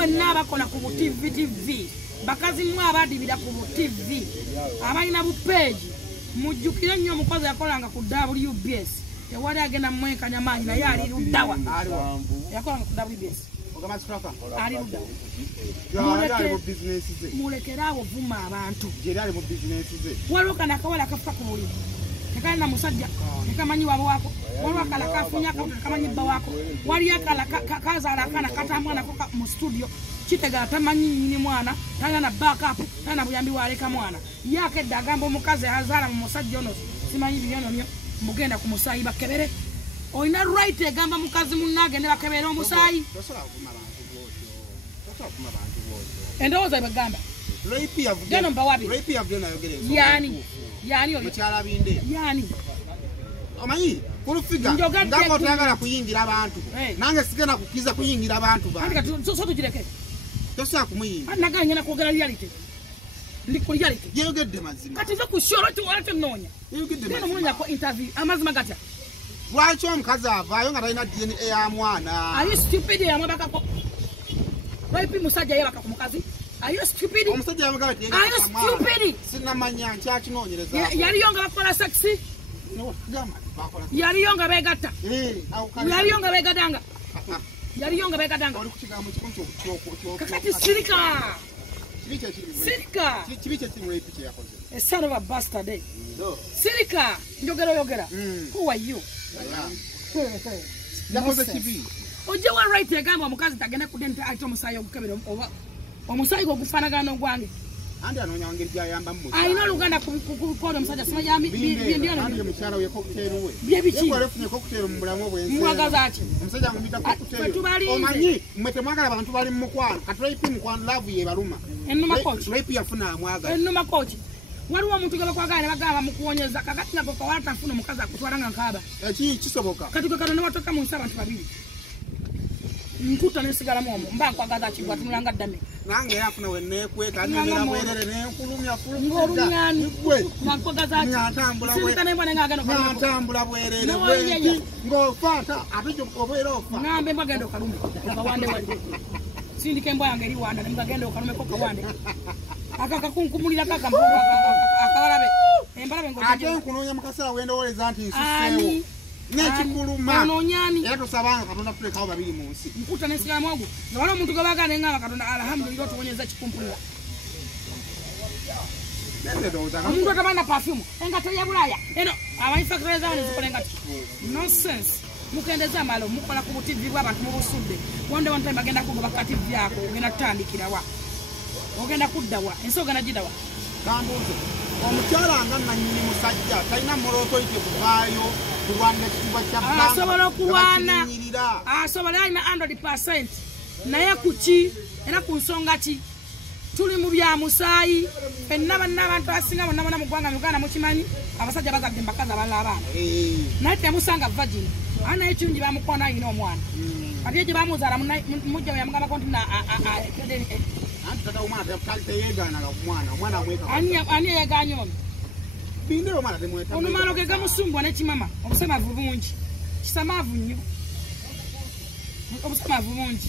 mwenna abakola ku TV bakazi mwe abadibira ku TV abalina bu page mujjukire nnyo omukozi yakolanga ku WBS tewali agenda mwekanya maanyi naye ali luddawa yakolanga ku WBS ali luddawa mulekerawo vuma abantu waliwo kana akawala kafa ku buliri tekali na musajja tekamanyi wabo wako waliwo akala kafunya kamanyi bba wako wali akala kazaala akana katamwanako mu studio kitega tamanyi nyini mwana tana na backup tana buyambi waleka mwana yake dagamba omukazi azaala mu musajja ono simanyi byono nyo mugenda ku musayi bakebere oyina right egamba mukazi munnage ne bakebere omusayi endowooza bagamba gano mbawabi yani oli mukyala binde yani omanyi kulufiga ngako tagala kuyingira abantu nange sigena kukiza kuyingira abantu ba andika so tujireke tosa kumuyingira naga nyana kwogera reality ndi ku reality yeyogedde mazima kati zo kushoro tu wala tunonya yeyogedde mazima munya ko interview amazima gatya lwaki omukazi avaayo nga talina DNA ya mwana are you stupid ya mabaka ko waipi musajja yabaka ku mukazi are you stupid omusajja yamugaba ati are you stupid sinamanya nkyakinoonyereza yaliyonga bakola sexy yaliyonga begatta yaliyonga begadanga yaliyonga begadanga oli kukigambo kikyo kakati sirika sirika kibiche kimwe epiche yakoze a son of a bastard eh sirika yogera who are you yakoze kibi oje wa right yagamba omukazi tagenda kudenta ati omusayi okukebera omusayi ogufanagana ogwange andi anonya wangeri yayamba mu ayina luganda kukola omusajja simajambi bindiona andi mukyala we cocktail we byebichi yekolefunye cocktail mu bulamu obwense mwagaza ati omusajja ngumita cocktail omanyi mwete mwagala abantu bali mu mukwano katulaipi mukwano love ye baluma ennuma coach tulaipi yafuna amwaga ennuma coach waliwo omuntu gaba kwagala bagamba mukuwonyeza kakati nako kawata afuna omukazi akutwalanga nkaba kisoboka kati kano newatoka mu nsi abantu babiri nkuta nesigala mwomo mba nkwagaza kigwa tunulanga ddame nange yafuna wenekweka anyera bwerere nenkulumya ngolunyani gwe nakwagaza natambula bwe sikane mbone ngagano natambula bwerere bwe ngofata abijo obwera ofa ngambe mbagendo kalume abawande wali sindike mbwa yange liwanda mbagendo kalume ko kawande akakakunkumulira kakamboga akawalabe embalabe ngo ate nkunonya mukasala wendo woleza nti nsusewo nekikuluma ononyani era tosabanga katonda tulekawo babiri mu nsi nkuta nesigala mwogo nabona omuntu gabagana engaba katonda alhamdulillah tuwonyeza kikumpulira omuntu atabanda perfume engato ya bulaya eno abaifactory zawo nezikola engati nonsense mukendeza malo mukola ku TV bw'abantu mu busudde wonde one time bagenda kugoba ka TV yako ogenda tutandikirawa ogenda kuddawa ensoga nagidawa kambuze omukyala nga nanyini musajja talina moroto ite kuvaayo kulwana ekitiibwa kya bbanga asobola okulwana asobola alina 100% naye kuki era ku nsonga ki tuli mu bya musaayi fenna banna abantu asinga bonna bonna mu ggwanga Uganda mukimanyi abasajja bazadde mbakazi abalala abaana naye temusanga virgin ana ekirungi bamukwana ayina omwana kati ekyo bamuzaala mujja yamugambako nti ani yeganya ono omumalo ge gamusumbwa nekimama obusamavu bungi kisamaavu nnyo obusamavu bungi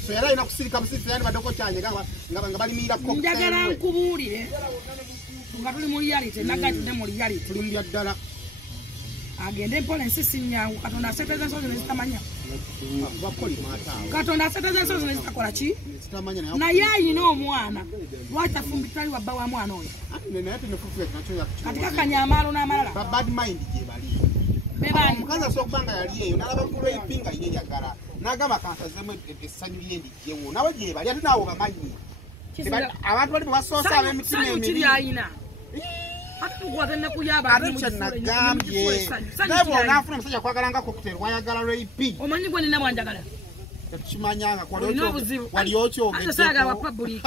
njagala nkubuulire nga tuli mu reality nagatudde mu reality tuli mu ddala agende mpola ensisi nyangu katonda aseteza ensozi nezitamanya katonda aseteza ensozi nezitakola ki naye ayina omwana lwaki tafumbitali wabba wa mwana oyo kati kakanya amaalo n'amalala omukazi asobola okubanga yali eyo nalaba kulwaipinga yeeyagala n'agamba kansazemu essanyu lyendijewo nawe gyebali ate naawe bamanyi abantu bali bebasoosa ab'emitima emiri kyenagambye naye bw'onaafuna omusajja kwagalanga cocktail wayagala lwaipi omanyi gwe nina bwanjagala tekimanyanga wali okyogedde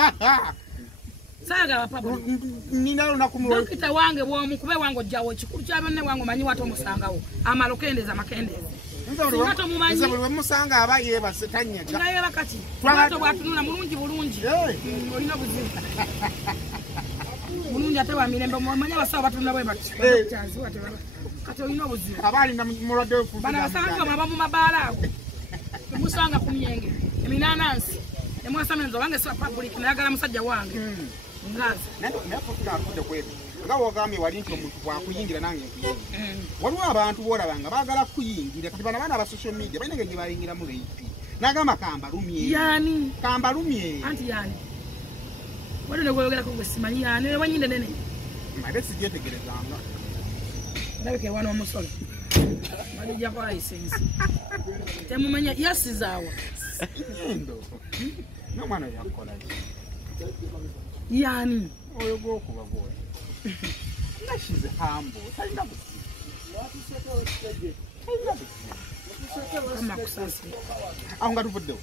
nina lunaku dokita wange bw'omukube wange ojjawo ekikulu kya banne wange omanyi wate omusangawo amalo kendeeza makendeeza nze buli wemusanga aba yeebase tanyega nayeeba kati wato bwatunula mulungi bulungi olina obuzibu mulungi ate wa mirembe omanyi abasawo batunula bwe bakyazi kati olina obuzibu abaalinda mulwadde wefuufu bana basanga baba mu mabaala ago temusanga ku myenge eminanansi Emwasa menzo wange siba public nayagala musajja wange. Ngazi. Nakude kwetu. Nga wogamye wali nti omuntu bwakuyingira nange nkuyingira. Waliwo abantu boolabanga baagala kuyingira kati bana baana ba social media balina ngeri bayingira mu leipi. Nagamba kambalumye. Yani. Kambalumye. Anti yani. Wali negwogera ko gwe simanyi yani wanyinde nene. Made sijetegerezanga. Ndabike wana omusolo. Malija kwa license. Temumanya yasizaawa. Ndo. N'omwana yakola. Yani. Oyo gwokuba boy. Nashize hambo. Talina busi. Kama kusasi. Aho nga tuvuddewo.